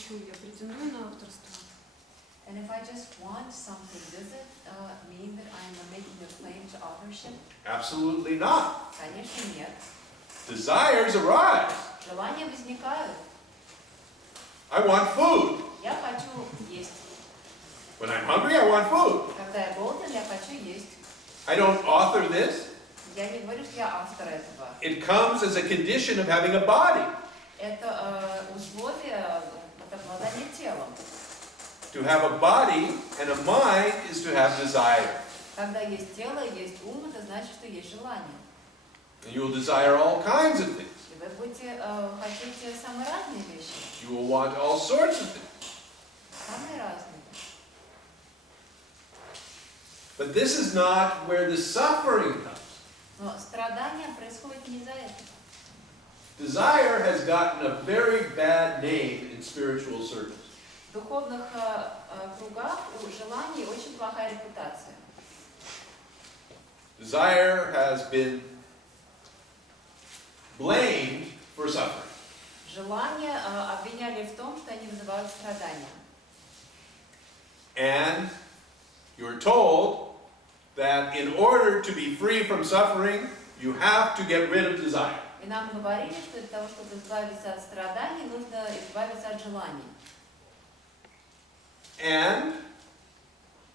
хочу, я претендую на авторство. And if I just want something, does it mean that I'm making a claim to authorship? Absolutely not. Конечно, нет. Desires arise. Желания возникают. I want food. Я хочу есть. When I'm hungry, I want food. Когда я голоден, я хочу есть. I don't author this. Я не говорю, что я автор этого. It comes as a condition of having a body. Это условие обладания телом. To have a body and a mind is to have desire. Когда есть тело, есть ум, это значит, что есть желание. And you will desire all kinds of things. И вы будете хотите самые разные вещи. You will want all sorts of things. Самые разные. But this is not where the suffering comes. Но страдания происходят не из-за этого. Desire has gotten a very bad name in spiritual circles. В духовных кругах у желаний очень плохая репутация. Desire has been blamed for suffering. Желания обвиняли в том, что они вызывают страдания. And you're told that in order to be free from suffering, you have to get rid of desire. И нам говорили, что для того, чтобы избавиться от страданий, нужно избавиться от желаний. And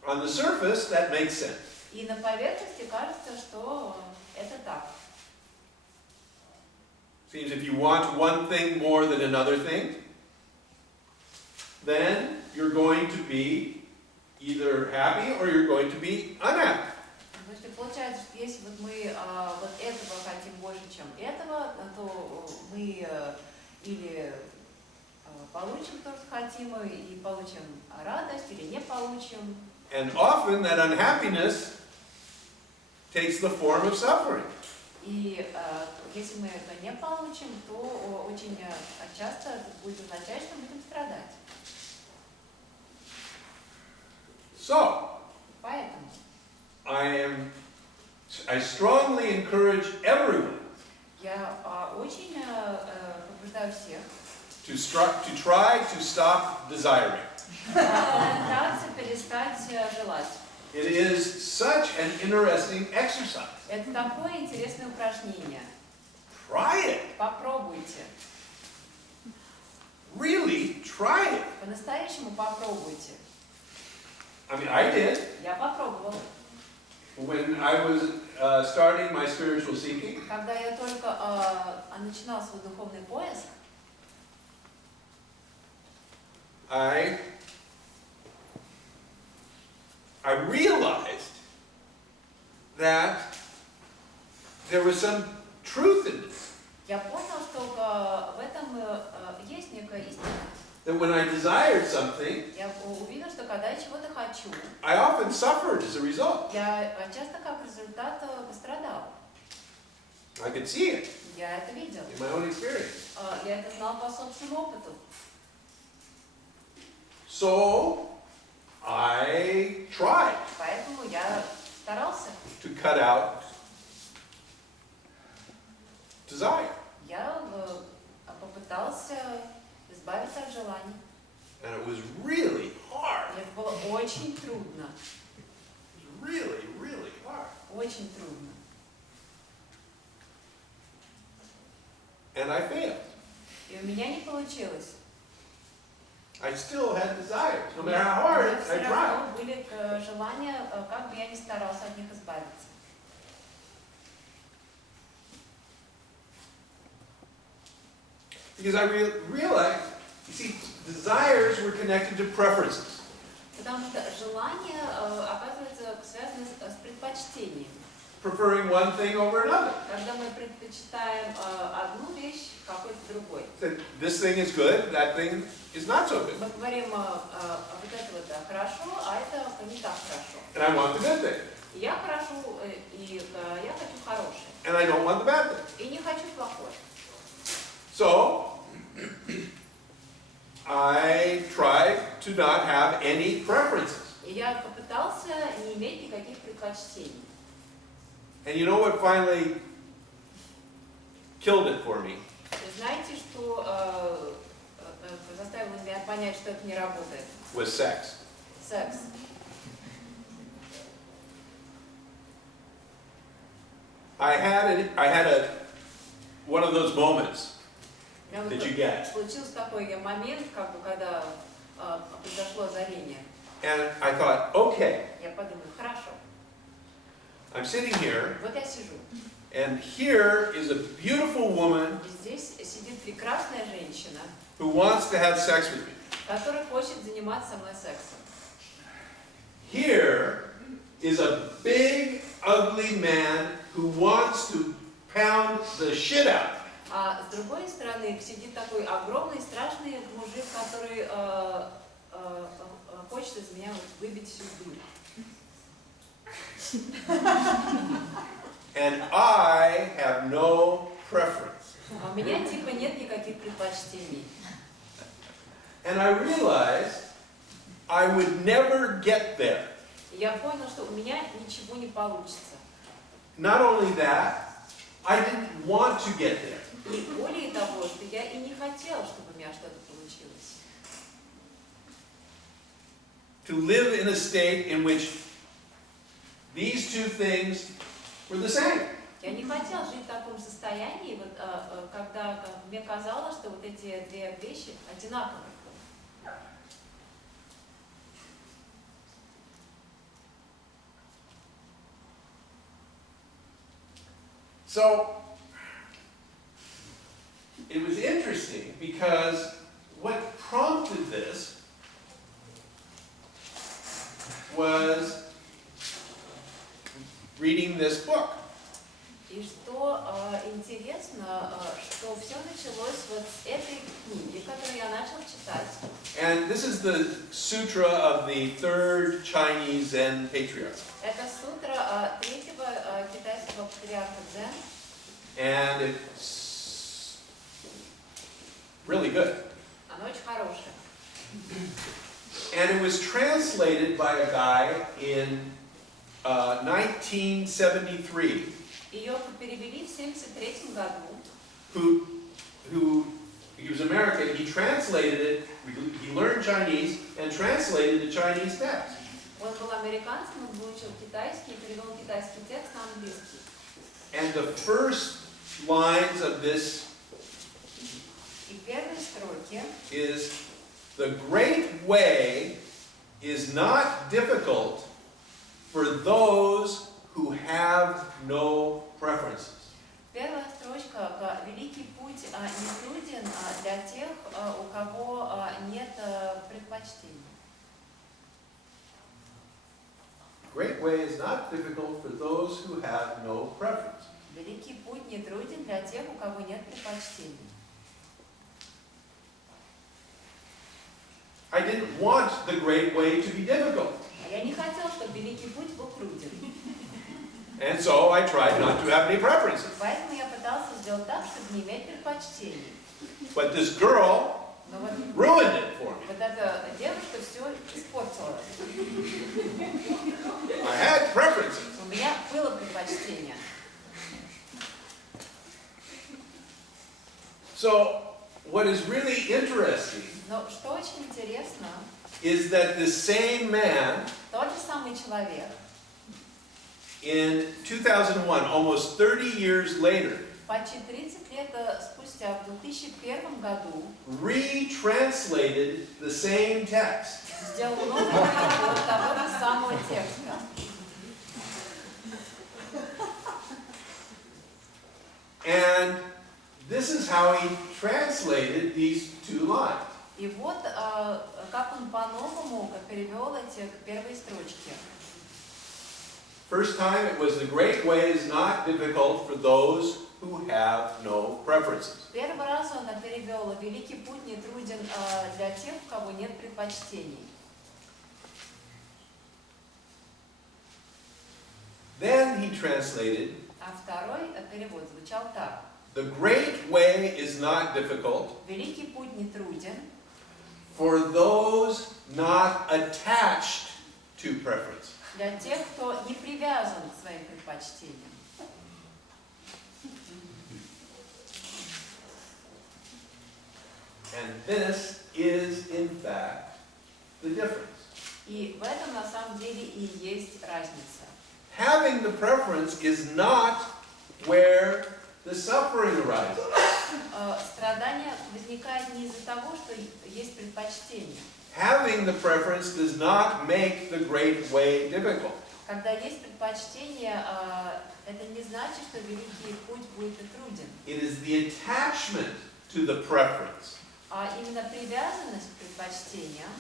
on the surface, that makes sense. И на поверхности кажется, что это так. Seems if you want one thing more than another thing, then you're going to be either happy or you're going to be unhappy. Потому что получается, что если вот мы вот этого хотим больше, чем этого, то мы или получим то, что хотим, и получим радость, или не получим. And often that unhappiness takes the form of suffering. И если мы это не получим, то очень часто это будет означать, что мы будем страдать. So, Поэтому I strongly encourage everyone я очень побуждаю всех to try to stop desiring. пытаться перестать желать. It is such an interesting exercise. Это такое интересное упражнение. Try it. Попробуйте. Really try it. По-настоящему попробуйте. I mean, I did. Я попробовала. When I was starting my spiritual seeking, Когда я только начинала свой духовный поиск, I realized that there was some truth in this. я понял, что в этом есть некая истина. That when I desired something, Я увидел, что когда я чего-то хочу, I often suffered as a result. я часто как результат пострадал. I could see it Я это видел. in my own experience. Я это знал по собственному опыту. So I tried Поэтому я старался. to cut out desire. Я попытался избавиться от желаний. And it was really hard. И это было очень трудно. It was really, really hard. Очень трудно. And I failed. И у меня не получилось. I still had desires, no matter how У hard меня все I tried. равно были желания, как бы я ни старался от них избавиться. Because I realized, you see, desires were connected to preferences. Потому что желания, оказывается, связаны с предпочтением. Preferring one thing over another. Когда мы предпочитаем одну вещь какой-то другой. That this thing is good, that thing is not so good. Мы говорим, вот это вот хорошо, а это не так хорошо. And I want the good thing. И я хорошо, и я хочу хорошее. And I don't want the bad thing. И не хочу плохое. So, I tried to not have any preferences. И я попытался не иметь никаких предпочтений. And you know what finally killed it for me? Вы знаете, что заставило меня понять, что это не работает. was sex. Секс. I had one of those moments У меня that you get. случился такой момент, как бы, когда произошло озарение. And I thought, okay, Я подумала, хорошо. I'm sitting here, Вот я сижу. and here is a beautiful woman И здесь сидит прекрасная женщина, who wants to have sex with me. которая хочет заниматься со мной сексом. Here is a big, ugly man who wants to pound the shit out. А с другой стороны сидит такой огромный, страшный мужик, который хочет из меня выбить всю дурь. And I have no preference. А у меня типа нет никаких предпочтений. And I realized I would never get there. И я понял, что у меня ничего не получится. Not only that, I didn't want to get there. И более того, что я и не хотела, чтобы у меня что-то получилось. To live in a state in which these two things were the same. Я не хотела жить в таком состоянии, вот, когда мне казалось, что вот эти две вещи одинаковые. So it was interesting because what prompted this was reading this book. И что интересно, что все началось вот с этой книги, которую я начал читать. And this is the sutra of the third Chinese Zen patriarch. Это сутра третьего китайского патриарха Дзен. And it's really good. Она очень хорошая. And it was translated by a guy in 1973 Ее перевели в 1973 году. He was American, he translated it, he learned Chinese and translated the Chinese text. Он был американцем, он выучил китайский и перевел китайский текст на английский. And the first lines of this И первые строки is, the great way is not difficult for those who have no preferences. Первая строчка: великий путь не труден для тех, у кого нет предпочтений. Great way is not difficult for those who have no preference. Великий путь не труден для тех, у кого нет предпочтений. I didn't want the great way to be difficult. Я не хотел, чтобы великий путь был труден. And so I tried not to have any preferences. Поэтому я пытался сделать так, чтобы не иметь предпочтений. But this girl Но вот ruined it for me. эта девушка все испортила. I had preferences. У меня было предпочтение. So what is really interesting Но что очень интересно, is that the same man тот же самый человек in 2001, almost 30 years later, почти 30 лет спустя, в 2001 году, retranslated the same text. сделал новый перевод того же самого текста. And this is how he translated these two lines. И вот как он по-новому перевел эти первые строчки. First time it was, the great way is not difficult for those who have no preferences. Первый раз он перевел: великий путь не труден для тех, у кого нет предпочтений. Then he translated, А второй перевод звучал так: the great way is not difficult великий путь не труден for those not attached to preference. для тех, кто не привязан к своим предпочтениям. And this is, in fact, the difference. И в этом на самом деле и есть разница. Having the preference is not where the suffering arises. Страдание возникает не из-за того, что есть предпочтение. Having the preference does not make the great way difficult. Когда есть предпочтение, это не значит, что великий путь будет и труден. It is the attachment to the preference, А именно привязанность к предпочтениям,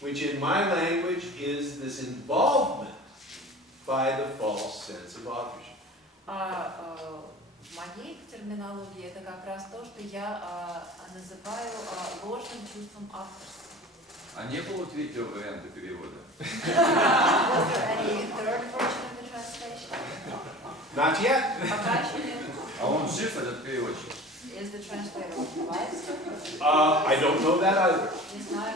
which in my language is this involvement by the false sense of authorship. В моей терминологии это как раз то, что я называю ложным чувством авторства. А не было третьего варианта перевода? Not yet. Пока еще нет. А он жив, этот переводчик? Is the translator alive? I don't know that either. Не знаю.